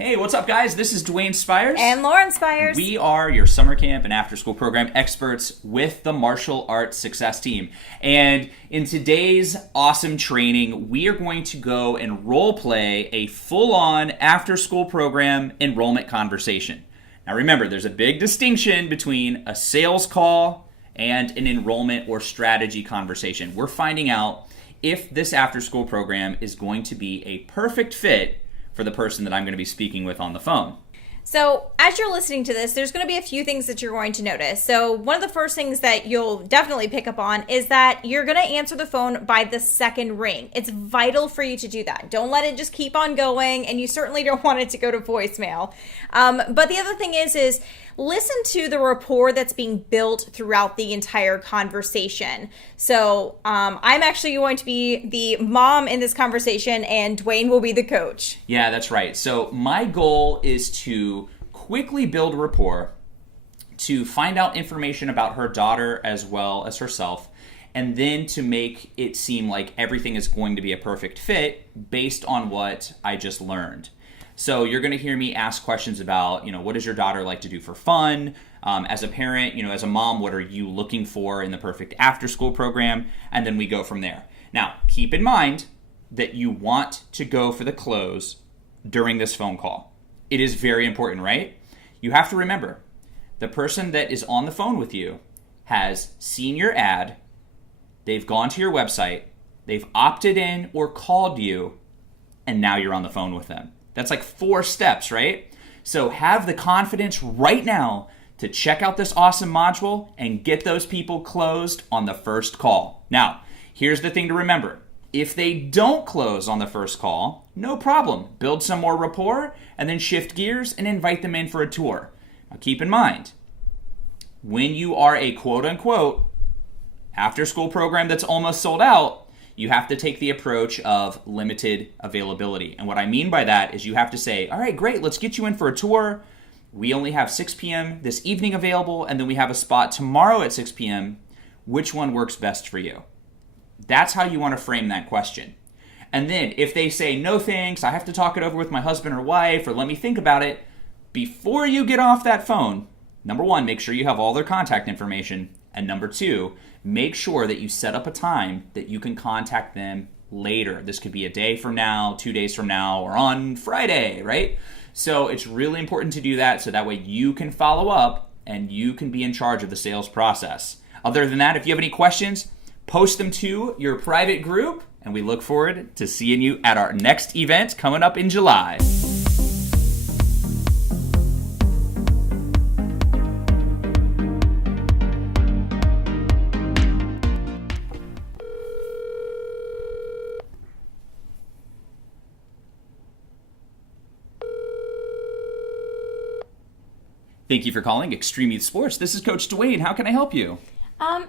Hey, what's up, guys? This is Duane Spires. And Lauren Spires. We are your summer camp and after-school program experts with the Martial Arts Success Team. And in today's awesome training, we are going to go and role-play a full-on after-school program enrollment conversation. Now remember, there's a big distinction between a sales call and an enrollment or strategy conversation. We're finding out if this after-school program is going to be a perfect fit for the person that I'm going to be speaking with on the phone. So as you're listening to this, there's going to be a few things that you're going to notice. So one of the first things that you'll definitely pick up on is that you're going to answer the phone by the second ring. It's vital for you to do that. Don't let it just keep on going, and you certainly don't want it to go to voicemail. But the other thing is listen to the rapport that's being built throughout the entire conversation. So I'm actually going to be the mom in this conversation, and Duane will be the coach. Yeah, that's right. So my goal is to quickly build rapport, to find out information about her daughter as well as herself, and then to make it seem like everything is going to be a perfect fit based on what I just learned. So you're going to hear me ask questions about, what does your daughter like to do for fun? As a parent, as a mom, what are you looking for in the perfect after-school program? And then we go from there. Now, keep in mind that you want to go for the close during this phone call. It is very important, right? You have to remember, the person that is on the phone with you has seen your ad, they've gone to your website, they've opted in or called you, and now you're on the phone with them. That's like 4 steps, right? So have the confidence right now to check out this awesome module and get those people closed on the first call. Now, here's the thing to remember. If they don't close on the first call, no problem. Build some more rapport and then shift gears and invite them in for a tour. Now keep in mind, when you are a quote-unquote after-school program that's almost sold out, you have to take the approach of limited availability. And what I mean by that is you have to say, all right, great, let's get you in for a tour. We only have 6 p.m. this evening available, and then we have a spot tomorrow at 6 p.m. Which one works best for you? That's how you want to frame that question. And then if they say, no thanks, I have to talk it over with my husband or wife, or let me think about it, before you get off that phone, number 1, make sure you have all their contact information. And number 2, make sure that you set up a time that you can contact them later. This could be a day from now, 2 days from now, or on Friday, right? So it's really important to do that so that way you can follow up and you can be in charge of the sales process. Other than that, if you have any questions, post them to your private group, and we look forward to seeing you at our next event coming up in July. Thank you for calling Extreme Youth Sports. This is Coach Duane. How can I help you?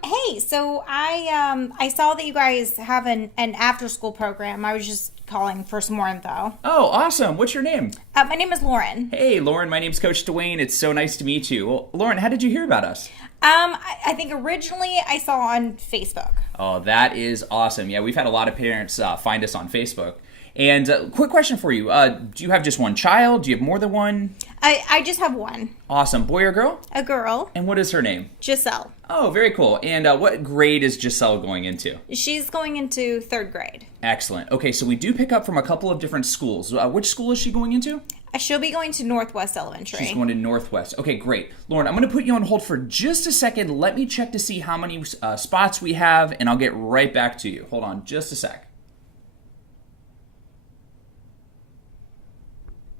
Hey, so I saw that you guys have an after-school program. I was just calling for some more info. Oh, awesome. What's your name? My name is Lauren. Hey, Lauren. My name's Coach Duane. It's so nice to meet you. Well, Lauren, how did you hear about us? I think originally I saw on Facebook. Oh, that is awesome. Yeah, we've had a lot of parents find us on Facebook. And quick question for you. Do you have just one child? Do you have more than one? I just have one. Awesome. Boy or girl? A girl. And what is her name? Giselle. Oh, very cool. And what grade is Giselle going into? She's going into 3rd grade. Excellent. Okay, so we do pick up from a couple of different schools. Which school is she going into? She'll be going to Northwest Elementary. She's going to Northwest. Okay, great. Lauren, I'm going to put you on hold for just a second. Let me check to see how many spots we have, and I'll get right back to you. Hold on just a sec.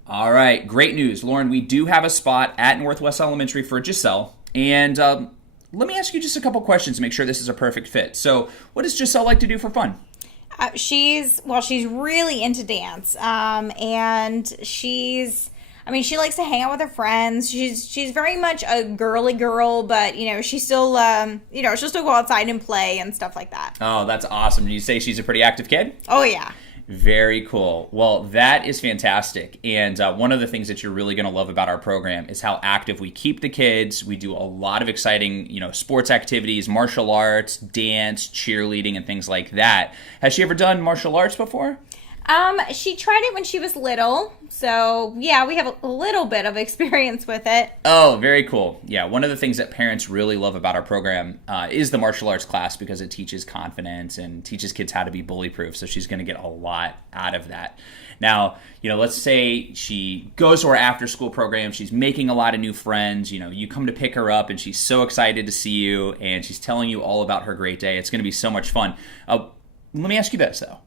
All right, great news. Lauren, we do have a spot at Northwest Elementary for Giselle. And let me ask you just a couple questions to make sure this is a perfect fit. So what does Giselle like to do for fun? She's really into dance. And she likes to hang out with her friends. She's very much a girly girl, but she still she'll still go outside and play and stuff like that. Oh, that's awesome. Did you say she's a pretty active kid? Oh yeah. Very cool. Well, that is fantastic. And one of the things that you're really going to love about our program is how active we keep the kids. We do a lot of exciting, sports activities, martial arts, dance, cheerleading, and things like that. Has she ever done martial arts before? She tried it when she was little, so yeah, we have a little bit of experience with it. Oh, very cool. Yeah, one of the things that parents really love about our program is the martial arts class because it teaches confidence and teaches kids how to be bully-proof, so she's going to get a lot out of that. Now, let's say she goes to our after-school program, she's making a lot of new friends, you come to pick her up and she's so excited to see you and she's telling you all about her great day. It's going to be so much fun. Let me ask you this, though.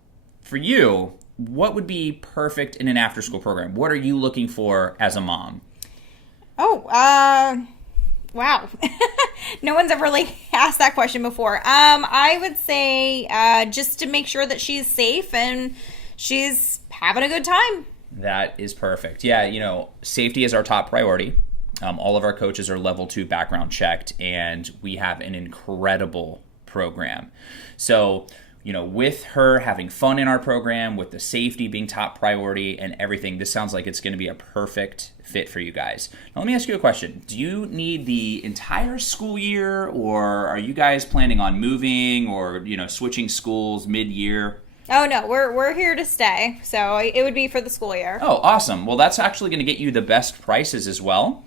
For you, what would be perfect in an after-school program? What are you looking for as a mom? Oh, wow. No one's ever really asked that question before. I would say just to make sure that she's safe and she's having a good time. That is perfect. Yeah, safety is our top priority. All of our coaches are level 2 background checked, and we have an incredible program. So, with her having fun in our program, with the safety being top priority and everything, this sounds like it's going to be a perfect fit for you guys. Now, let me ask you a question. Do you need the entire school year, or are you guys planning on moving or, switching schools mid-year? Oh, no, we're here to stay, so it would be for the school year. Oh, awesome. Well, that's actually going to get you the best prices as well.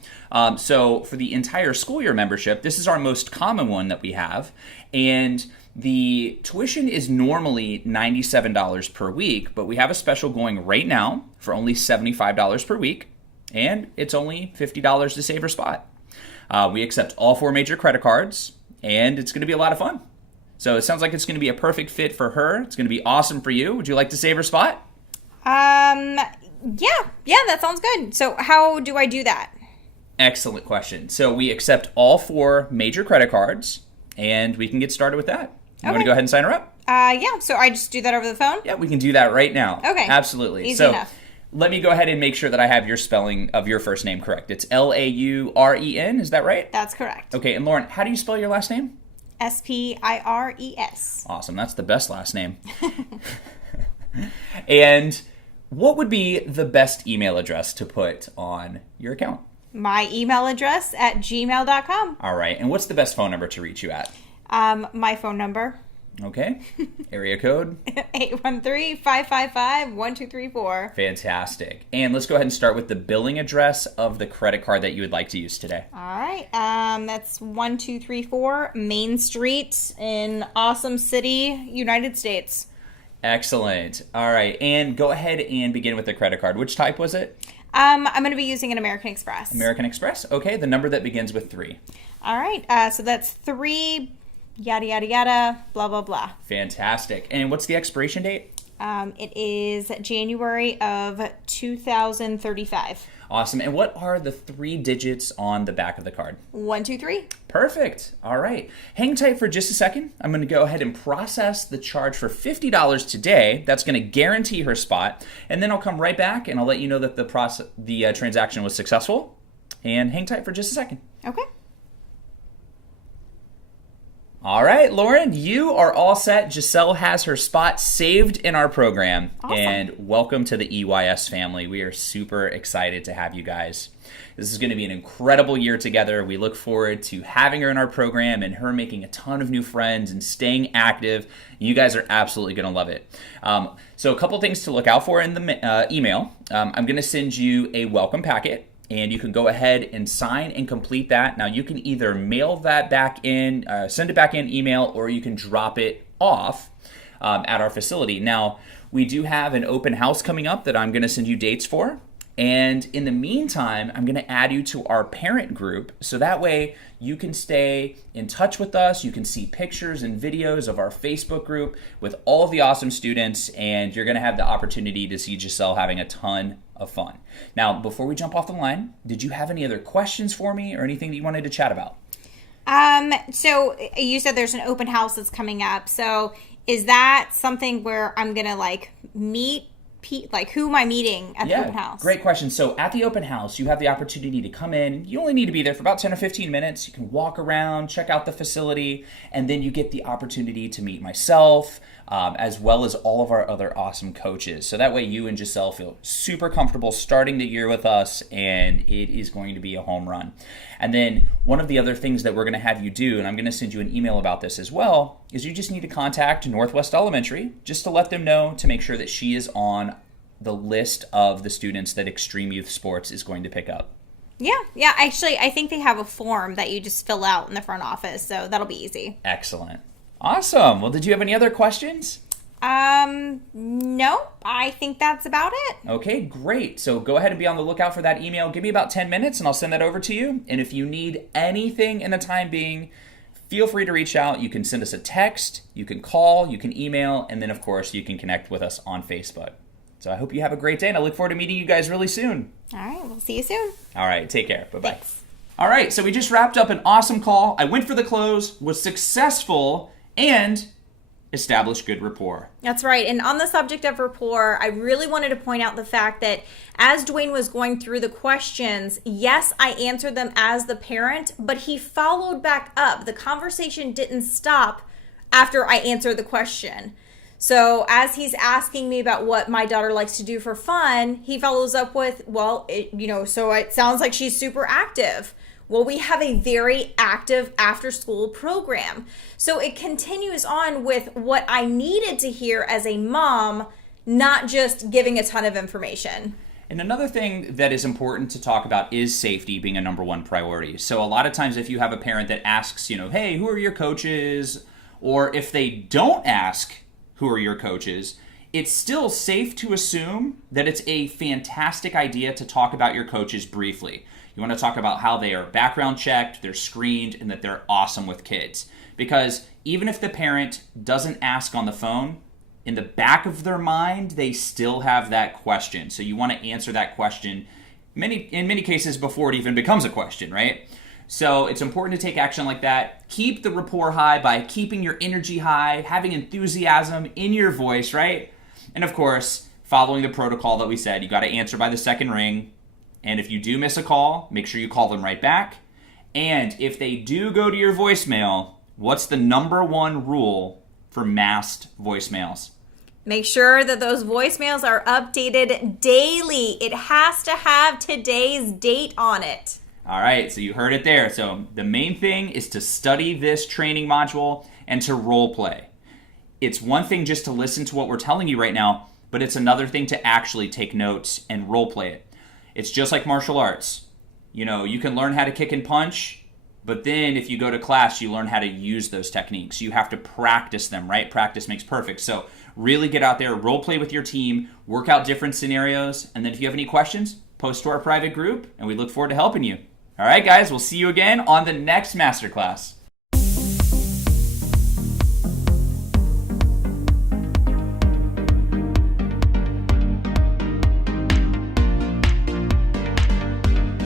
So for the entire school year membership, this is our most common one that we have, and the tuition is normally $97 per week, but we have a special going right now for only $75 per week, and it's only $50 to save her spot. We accept all 4 major credit cards, and it's going to be a lot of fun. So it sounds like it's going to be a perfect fit for her. It's going to be awesome for you. Would you like to save her spot? Yeah, that sounds good. So how do I do that? Excellent question. So we accept all 4 major credit cards, and we can get started with that. You want to go ahead and sign her up? Yeah, so I just do that over the phone? Yeah, we can do that right now. Okay. Absolutely. Easy enough. Let me go ahead and make sure that I have your spelling of your first name correct. It's Lauren, is that right? That's correct. Okay, and Lauren, how do you spell your last name? Spires. Awesome, that's the best last name. And what would be the best email address to put on your account? My email address at gmail.com. All right, and what's the best phone number to reach you at? My phone number. Okay. Area code? 813-555-1234. Fantastic. And let's go ahead and start with the billing address of the credit card that you would like to use today. All right. That's 1234 Main Street in Awesome City, United States. Excellent. All right. And go ahead and begin with the credit card. Which type was it? I'm going to be using an American Express. American Express. Okay. The number that begins with 3. All right. So that's 3... yada, yada, yada, blah, blah, blah. Fantastic. And what's the expiration date? It is January of 2035. Awesome. And what are the 3 digits on the back of the card? 123. Perfect. All right. Hang tight for just a second. I'm going to go ahead and process the charge for $50 today. That's going to guarantee her spot. And then I'll come right back and I'll let you know that the transaction was successful. And hang tight for just a second. Okay. All right, Lauren, you are all set. Giselle has her spot saved in our program. Awesome. And welcome to the EYS family. We are super excited to have you guys. This is going to be an incredible year together. We look forward to having her in our program and her making a ton of new friends and staying active. You guys are absolutely going to love it. So a couple things to look out for in the email. I'm going to send you a welcome packet. And you can go ahead and sign and complete that. Now, you can either mail that back in, send it back in email, or you can drop it off at our facility. Now, we do have an open house coming up that I'm going to send you dates for. And in the meantime, I'm going to add you to our parent group. So that way you can stay in touch with us. You can see pictures and videos of our Facebook group with all of the awesome students. And you're going to have the opportunity to see Giselle having a ton of fun. Now, before we jump off the line, did you have any other questions for me or anything that you wanted to chat about? So you said there's an open house that's coming up. So is that something where I'm going to meet who am I meeting at the open house? Great question. So at the open house, you have the opportunity to come in. You only need to be there for about 10 or 15 minutes. You can walk around, check out the facility, and then you get the opportunity to meet myself, as well as all of our other awesome coaches. So that way you and Giselle feel super comfortable starting the year with us, and it is going to be a home run. And then one of the other things that we're going to have you do, and I'm going to send you an email about this as well, is you just need to contact Northwest Elementary just to let them know to make sure that she is on the list of the students that Extreme Youth Sports is going to pick up. Yeah. Actually, I think they have a form that you just fill out in the front office, so that'll be easy. Excellent. Awesome. Well, did you have any other questions? No, I think that's about it. Okay, great. So go ahead and be on the lookout for that email. Give me about 10 minutes and I'll send that over to you. And if you need anything in the time being, feel free to reach out. You can send us a text, you can call, you can email, and then of course you can connect with us on Facebook. So I hope you have a great day, and I look forward to meeting you guys really soon. All right, we'll see you soon. All right, take care. Bye-bye. Thanks. All right, so we just wrapped up an awesome call. I went for the close, was successful, and established good rapport. That's right. And on the subject of rapport, I really wanted to point out the fact that as Duane was going through the questions, yes, I answered them as the parent, but he followed back up. The conversation didn't stop after I answered the question. So as he's asking me about what my daughter likes to do for fun, he follows up with, so it sounds like she's super active. Well, we have a very active after-school program. So it continues on with what I needed to hear as a mom, not just giving a ton of information. And another thing that is important to talk about is safety being a number one priority. So a lot of times if you have a parent that asks, hey, who are your coaches? Or if they don't ask, who are your coaches? It's still safe to assume that it's a fantastic idea to talk about your coaches briefly. You want to talk about how they are background checked, they're screened, and that they're awesome with kids. Because even if the parent doesn't ask on the phone, in the back of their mind, they still have that question. So you want to answer that question in many cases before it even becomes a question, right? So it's important to take action like that. Keep the rapport high by keeping your energy high, having enthusiasm in your voice, right? And of course, following the protocol that we said, you got to answer by the second ring. And if you do miss a call, make sure you call them right back. And if they do go to your voicemail, what's the number one rule for masked voicemails? Make sure that those voicemails are updated daily. It has to have today's date on it. All right, so you heard it there. So the main thing is to study this training module and to role play. It's one thing just to listen to what we're telling you right now, but it's another thing to actually take notes and role play it. It's just like martial arts. You can learn how to kick and punch, but then if you go to class, you learn how to use those techniques. You have to practice them, right? Practice makes perfect. So really get out there, role play with your team, work out different scenarios, and then if you have any questions, post to our private group, and we look forward to helping you. All right, guys, we'll see you again on the next masterclass.